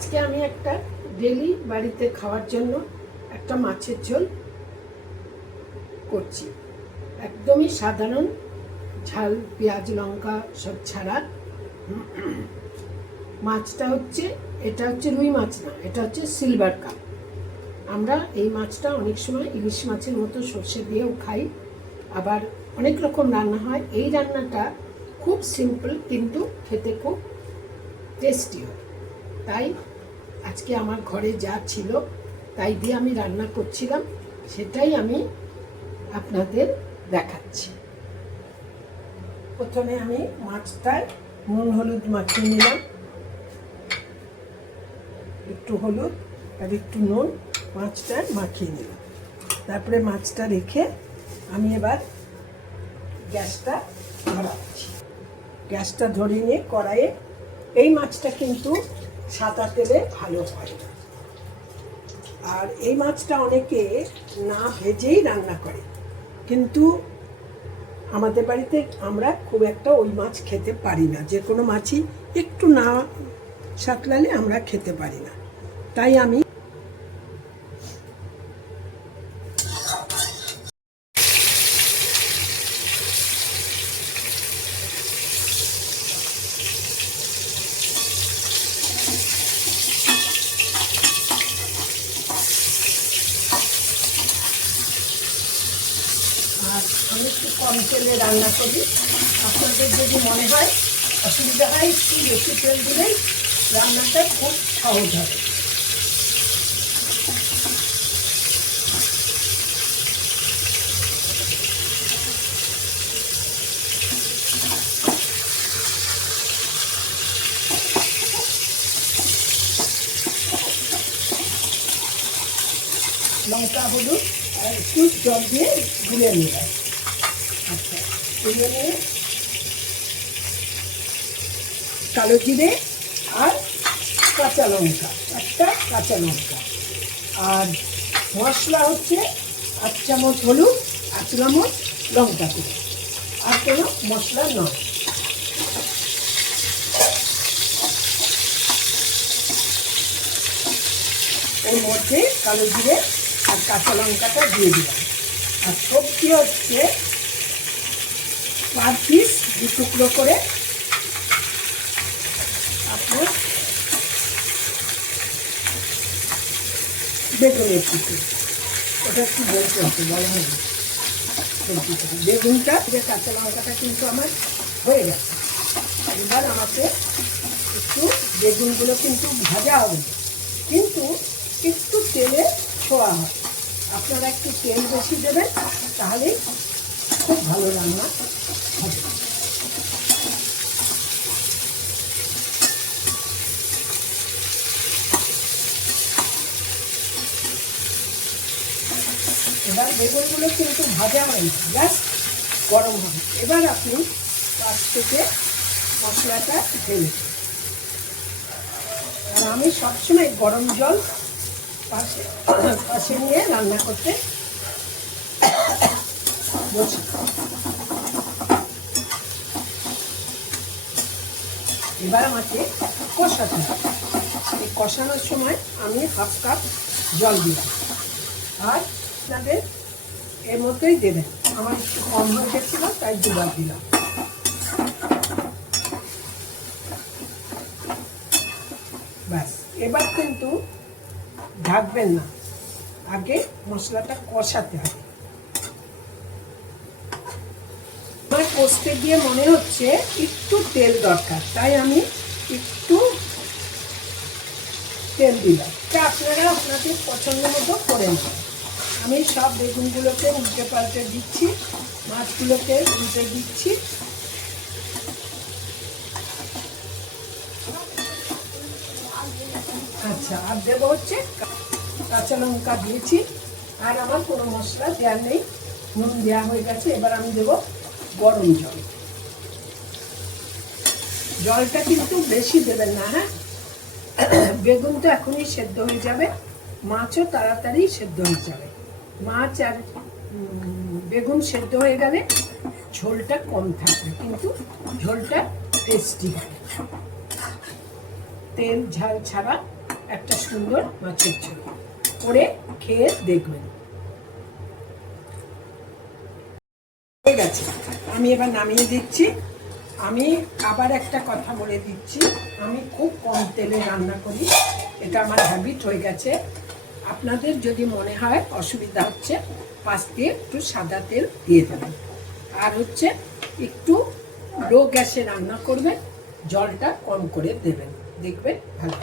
আজকে আমি একটা ডেলি বাড়িতে খাওয়ার জন্য একটা মাছের ঝোল করছি। একদমই সাধারণ, ঝাল পেঁয়াজ লঙ্কা সব ছাড়া। মাছটা হচ্ছে, এটা হচ্ছে রুই মাছ না, এটা হচ্ছে সিলভার কাপ। আমরা এই মাছটা অনেক সময় ইলিশ মাছের মতো সর্ষে দিয়েও খাই, আবার অনেক রকম রান্না হয়। এই রান্নাটা খুব সিম্পল কিন্তু খেতে খুব টেস্টি হয়। তাই আজকে আমার ঘরে যা ছিল তাই দিয়ে আমি রান্না করছিলাম, সেটাই আমি আপনাদের দেখাচ্ছি। প্রথমে আমি মাছটায় নুন হলুদ মাখিয়ে নিলাম, একটু হলুদ আর একটু নুন মাছটা মাখিয়ে নিলাম। তারপরে মাছটা রেখে আমি এবার গ্যাসটা ধরাচ্ছি। গ্যাসটা ধরিয়ে নিয়ে কড়াইয়ে, এই মাছটা কিন্তু সাদা তেলে ভালো হয়, আর এই মাছটা অনেকে না ভেজেই রান্না করে, কিন্তু আমাদের বাড়িতে আমরা খুব একটা ওই মাছ খেতে পারি না। যে কোনো মাছই একটু না সাতলালে আমরা খেতে পারি না। তাই আমি একটু কম তেলে রান্না করি। আপনাদের যদি মনে হয় অসুবিধা হয়, একটু বেশি তেল দিলেই রান্নাটা খুব সহজ হবে। লঙ্কা হলুদ আর একটু জল দিয়ে গুলে নিলাম। আচ্ছা, গুলে নিয়ে কালো জিরে আর কাঁচা লঙ্কা, একটা কাঁচা লঙ্কা, আর মশলা হচ্ছে 8 চামচ হলুদ, 8 চামচ লঙ্কা গুঁড়ো, আর কোনো মশলা নয়। এর মধ্যে কালো জিরে আর কাঁচা লঙ্কাটা দিয়ে দিলাম। আর সবজি হচ্ছে 5 পিস 2 টুকরো করে আপনার বেগুনের টুকরো, ওটা একটু বলতে হচ্ছে, বলা হবে সবজিটা। বেগুনটা যে কাঁচা লঙ্কাটা কিন্তু আমার হয়ে গেছে। এবার আমাকে একটু বেগুনগুলো কিন্তু ভাজা হবে, কিন্তু একটু তেলে ছোঁয়া হয়। আপনারা একটু তেল বেশি দেবেন, তাহলেই খুব ভালো রান্না হবে। এবার বেগুনগুলো কিন্তু ভাজা হয়নি, জাস্ট গরম হবে। এবার আপনি পাশ থেকে মশলাটা ঢেলে, আর আমি সবসময় গরম জল পাশে নিয়ে রান্না করতে বসি। এবার আমাকে কষাতে হবে। এই কষানোর সময় আমি 1/2 কাপ জল দিলাম, আর আপনাদের এর মধ্যেই দেবেন। আমার একটু কম হয়ে গেছিল তাই 2 বার দিলাম। ব্যাস, এবার কিন্তু ঢাকবেন না, আগে মশলাটা কষাতে হবে। আমার কষতে গিয়ে মনে হচ্ছে একটু তেল দরকার, তাই আমি একটু তেল দিলাম। তা আপনারা আপনাদের পছন্দ মতো করে নেবেন। আমি সব বেগুনগুলোকে উল্টে পাল্টে দিচ্ছি, মাছগুলোকে উল্টে দিচ্ছি। আচ্ছা, আর দেবো হচ্ছে কাঁচা লঙ্কা দিয়েছি, আর আমার কোনো মশলা দেওয়ার নেই, নুন দেওয়া হয়ে গেছে। এবার আমি দেবো গরম জল। জলটা কিন্তু বেশি দেবেন না, হ্যাঁ। বেগুন তো এখনই সেদ্ধ হয়ে যাবে, মাছও তাড়াতাড়ি সেদ্ধ হয়ে যাবে। মাছ আর বেগুন সেদ্ধ হয়ে গেলে ঝোলটা কম থাকবে, কিন্তু ঝোলটা টেস্টি হবে। তেল ঝাল ছাড়া একটা সুন্দর মাছের ঝোল করে খেয়ে দেখবেন। হয়ে গেছে, আমি এবার নামিয়ে দিচ্ছি। আমি আবার একটা কথা বলে দিচ্ছি, আমি খুব কম তেলে রান্না করি, এটা আমার হ্যাবিট হয়ে গেছে। আপনাদের যদি মনে হয় অসুবিধা হচ্ছে, পাশ দিয়ে একটু সাদা তেল দিয়ে দেবেন। আর হচ্ছে একটু লো গ্যাসে রান্না করবেন, জলটা কম করে দেবেন, দেখবেন ভালো।